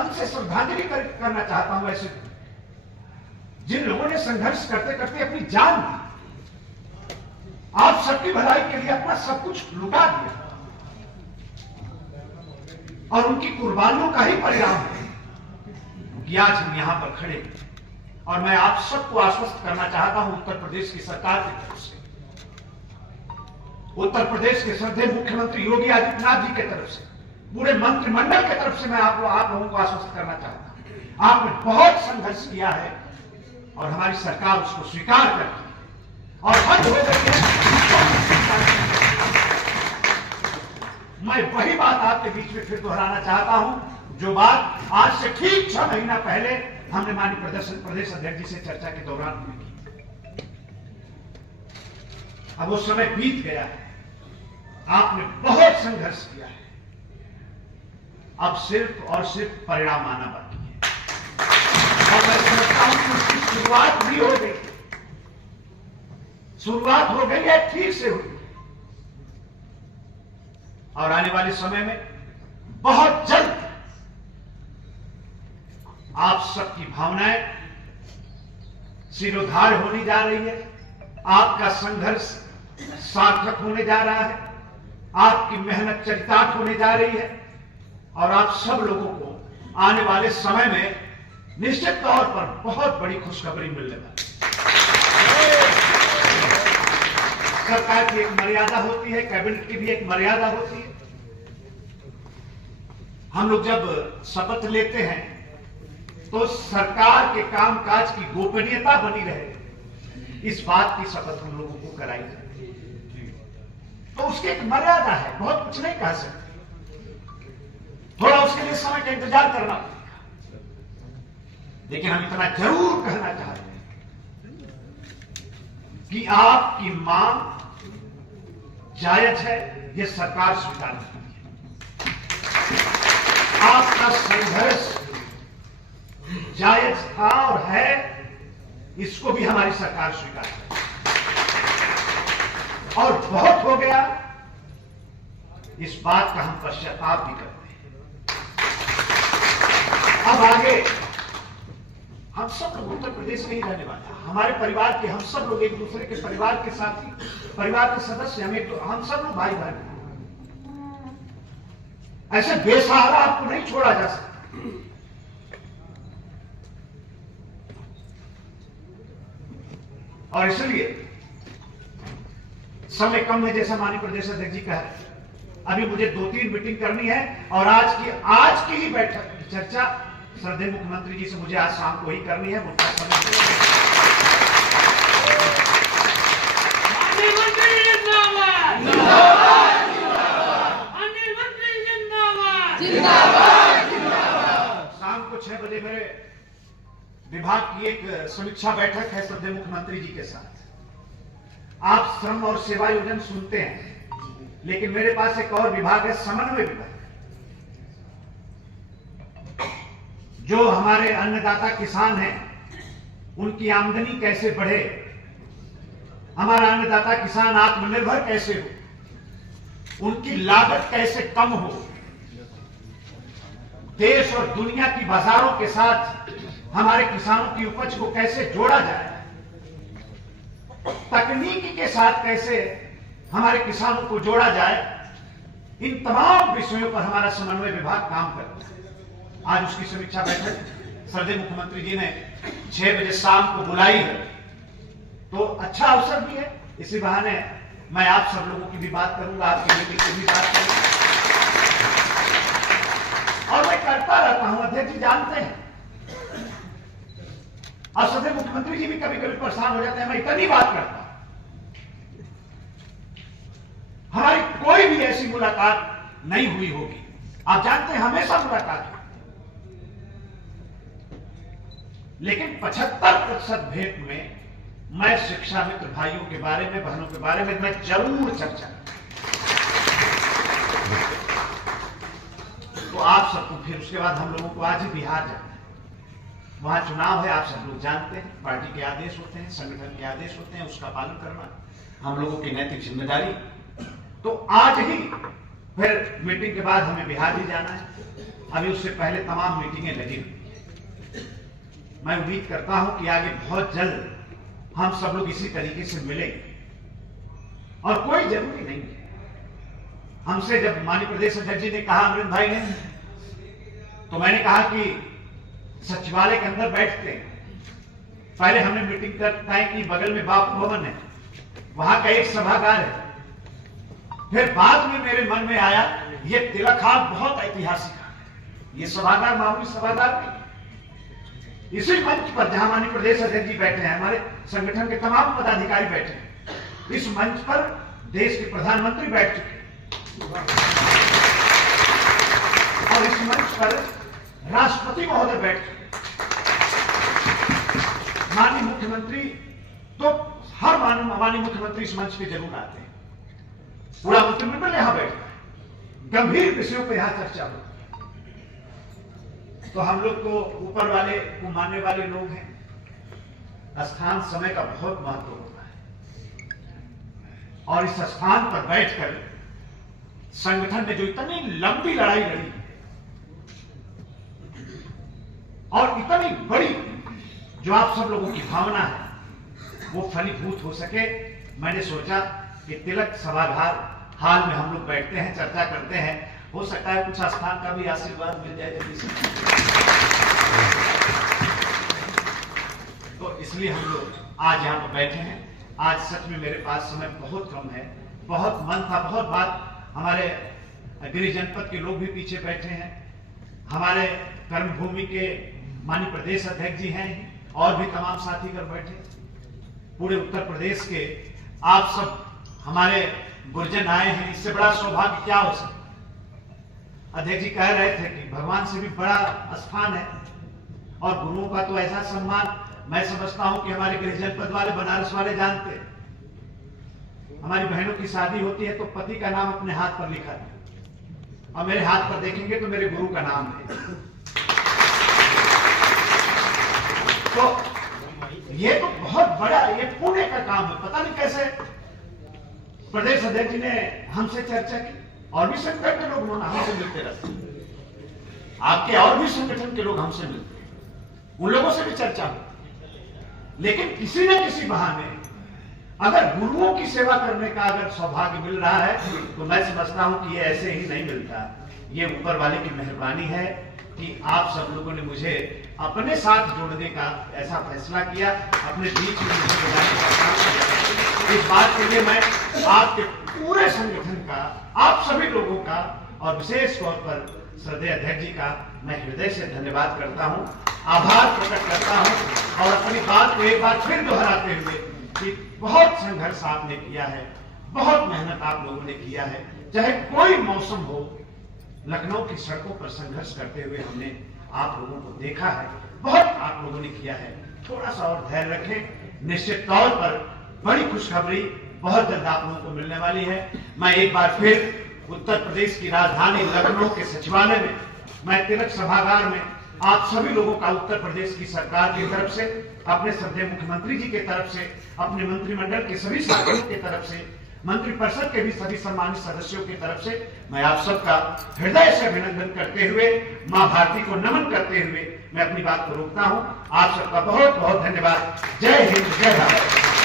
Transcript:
मन से श्रद्धांजलि करना चाहता हूं ऐसे जिन लोगों ने संघर्ष करते करते अपनी जान दी, आप सबकी भलाई के लिए अपना सब कुछ लुटा दिया, और उनकी कुर्बानियों का ही परिणाम है कि आज हम यहां पर खड़े हैं। और मैं आप सबको आश्वस्त करना चाहता हूं उत्तर प्रदेश की सरकार की तरफ से, उत्तर प्रदेश के श्रद्धेय मुख्यमंत्री योगी आदित्यनाथ जी की तरफ से, पूरे मंत्रिमंडल की तरफ से मैं आप लोगों को आश्वस्त करना चाहता हूं, आपने बहुत संघर्ष किया है और हमारी सरकार उसको स्वीकार करती है और हद हो गई है। मैं वही बात आपके बीच में फिर दोहराना चाहता हूं जो बात आज से ठीक 6 महीना पहले हमने माननीय प्रदेश अध्यक्ष जी से चर्चा के दौरान हुई थी। अब वो समय बीत गया है, आपने बहुत संघर्ष किया है, अब सिर्फ और सिर्फ परिणाम आना बाकी है। और मैं समझता हूं कि उसकी शुरुआत भी हो गई, शुरुआत हो गई है, ठीक से हुई, और आने वाले समय में बहुत जल्द आप सबकी भावनाएं सिरोधार होने जा रही है, आपका संघर्ष सार्थक होने जा रहा है, आपकी मेहनत चरितार्थ होने जा रही है, और आप सब लोगों को आने वाले समय में निश्चित तौर पर बहुत बड़ी खुशखबरी मिलने वाली है। सरकार की एक मर्यादा होती है, कैबिनेट की भी एक मर्यादा होती है। हम लोग जब शपथ लेते हैं तो सरकार के कामकाज की गोपनीयता बनी रहे, इस बात की शपथ हम लोगों को कराई जाती है। तो उसकी एक मर्यादा है, बहुत कुछ नहीं कह सकते, थोड़ा उसके लिए समय का इंतजार करना पड़ेगा, लेकिन हम इतना जरूर कहना चाहते हैं कि आपकी मांग जायज है, यह सरकार स्वीकार करती है। आपका संघर्ष जायज था और है, इसको भी हमारी सरकार स्वीकार करती है। और बहुत हो गया, इस बात का हम पश्चाताप भी करते हैं। अब आगे हम सब लोग उत्तर प्रदेश में ही रहने वाले हैं, हमारे परिवार के हम सब लोग एक दूसरे के परिवार के साथी, परिवार के सदस्य, हम सब लोग भाई बहन, ऐसे बेसहारा आपको नहीं छोड़ा जा सकता। और इसलिए समय कम है, जैसा माननीय प्रदेश अध्यक्ष जी कह रहे हैं, अभी मुझे 2-3 मीटिंग करनी है, और आज की ही बैठक की चर्चा श्रद्धेय मुख्यमंत्री जी से मुझे आज शाम को ही करनी है। मुद्दा शाम को 6 बजे मेरे विभाग की एक समीक्षा बैठक है श्रद्धेय मुख्यमंत्री जी के साथ। आप श्रम और सेवा योजना सुनते हैं, लेकिन मेरे पास एक और विभाग है, समन्वय विभाग, जो हमारे अन्नदाता किसान हैं उनकी आमदनी कैसे बढ़े, हमारा अन्नदाता किसान आत्मनिर्भर कैसे हो, उनकी लागत कैसे कम हो, देश और दुनिया की बाजारों के साथ हमारे किसानों की उपज को कैसे जोड़ा जाए, तकनीकी के साथ कैसे हमारे किसानों को जोड़ा जाए, इन तमाम विषयों पर हमारा समन्वय विभाग काम करता है। आज उसकी समीक्षा बैठक श्रद्धेय मुख्यमंत्री जी ने 6 बजे शाम को बुलाई है, तो अच्छा अवसर भी है, इसी बहाने मैं आप सब लोगों की भी बात करूंगा, आपकी मीटिंग की भी बात करूंगा, और मैं करता रहता हूं, अध्यक्ष जी जानते हैं, और श्रद्धेय मुख्यमंत्री जी भी कभी कभी परेशान हो जाते हैं, मैं इतनी बात करता हूं। हमारी कोई भी ऐसी मुलाकात नहीं हुई होगी, आप जानते हैं हमेशा मुलाकात हुई, लेकिन 75% भेंट में मैं शिक्षा मित्र भाइयों के बारे में, बहनों के बारे में मैं जरूर चर्चा करूं। तो आप सबको फिर उसके बाद हम लोगों को आज ही बिहार जाना है, वहां चुनाव है, आप सब लोग जानते हैं, पार्टी के आदेश होते हैं, संगठन के आदेश होते हैं, उसका पालन करना हम लोगों की नैतिक जिम्मेदारी। तो आज ही फिर मीटिंग के बाद हमें बिहार ही जाना है, अभी उससे पहले तमाम मीटिंगें लगी हुई। मैं उम्मीद करता हूं कि आगे बहुत जल्द हम सब लोग इसी तरीके से मिलेंगे। और कोई जरूरी नहीं है, हमसे जब माननीय प्रदेश अध्यक्ष जी ने कहा, अमृत भाई ने, तो मैंने कहा कि सचिवालय के अंदर बैठते हैं। पहले हमने मीटिंग तय की, बगल में बापू भवन है, वहां का एक सभागार है। फिर बाद में मेरे मन में आया ये तिलक हाट बहुत ऐतिहासिक है, ये सभागार मामूली सभागार नहीं। इसी मंच पर जहां माननीय प्रदेश अध्यक्ष जी बैठे हैं, हमारे संगठन के तमाम पदाधिकारी बैठे हैं, इस मंच पर देश के प्रधानमंत्री बैठ चुके हैं और इस मंच पर राष्ट्रपति महोदय बैठ चुके हैं। माननीय मुख्यमंत्री तो हर माननीय मुख्यमंत्री इस मंच पे जरूर आते हैं, पूरा मंत्रिमंडल यहां बैठता है, गंभीर विषयों पर यहां चर्चा होती है। तो हम लोग तो ऊपर वाले को मानने वाले लोग हैं, स्थान समय का बहुत महत्व होता है। और इस स्थान पर बैठकर संगठन ने जो इतनी लंबी लड़ाई लड़ी और इतनी बड़ी जो आप सब लोगों की भावना है वो फलीभूत हो सके, मैंने सोचा कि तिलक सभागार हाल में हम लोग बैठते हैं, चर्चा करते हैं, हो सकता है कुछ स्थान का भी आशीर्वाद मिल जाए जल्दी से। तो इसलिए हम लोग आज यहाँ पर बैठे हैं। आज सच में मेरे पास समय बहुत कम है, बहुत मन था, बहुत बात। हमारे गिरिजन जनपद के लोग भी पीछे बैठे हैं, हमारे कर्मभूमि के माननीय प्रदेश अध्यक्ष जी हैं और भी तमाम साथी कर बैठे, पूरे उत्तर प्रदेश के आप सब हमारे गुरजन आए हैं। इससे बड़ा सौभाग्य क्या हो सकता। अध्यक्ष जी कह रहे थे कि भगवान से भी बड़ा स्थान है और गुरुओं का तो ऐसा सम्मान मैं समझता हूं कि हमारे गृह जनपद वाले, बनारस वाले जानते हैं। हमारी बहनों की शादी होती है तो पति का नाम अपने हाथ पर लिखा है और मेरे हाथ पर देखेंगे तो मेरे गुरु का नाम है। तो ये तो बहुत बड़ा, ये पुण्य का काम है। पता नहीं कैसे प्रदेश अध्यक्ष जी ने हमसे चर्चा की और भी संगठन के लोग हमसे मिलते रहते हैं, आपके और भी संगठन के लोग हमसे मिलते हैं, उन लोगों से भी चर्चा हो। लेकिन किसी न किसी बहाने अगर गुरुओं की सेवा करने का अगर सौभाग्य मिल रहा है तो मैं समझता हूं कि ये ऐसे ही नहीं मिलता। ये ऊपर वाले की मेहरबानी है कि आप सब लोगों ने मुझे अपने साथ जोड़ने का ऐसा फैसला किया, अपने बीच में मुझे बुलाने का काम किया। इस बात के लिए मैं आपके पूरे संगठन का, आप सभी लोगों का और विशेष तौर पर श्रद्धेय अध्यक्ष जी का मैं हृदय से धन्यवाद करता हूं, आभार प्रकट करता हूं और अपनी बात को एक बार फिर दोहराते हुए कि बहुत संघर्ष आपने किया है, बहुत मेहनत आप लोगों ने किया है। चाहे कोई मौसम हो, लखनऊ की सड़कों पर संघर्ष करते हुए हमने आप लोगों को देखा है, बहुत आप लोगों ने किया है। थोड़ा सा और धैर्य रखें, निश्चित तौर पर बड़ी खुशखबरी बहुत जल्द आप लोगों को मिलने वाली है। मैं एक बार फिर उत्तर प्रदेश की राजधानी लखनऊ के सचिवालय में, मैं तिलक सभागार में आप सभी लोगों का उत्तर प्रदेश की सरकार की तरफ से, अपने श्रद्धेय मुख्यमंत्री जी की तरफ से, अपने मंत्रिमंडल के सभी साथियों की तरफ से, मंत्रिपरिषद के भी सभी सम्मानित सदस्यों की तरफ से मैं आप सबका हृदय से अभिनंदन करते हुए, मां भारती को नमन करते हुए मैं अपनी बात को रोकता हूं। आप सबका बहुत बहुत धन्यवाद। जय हिंद, जय भारत।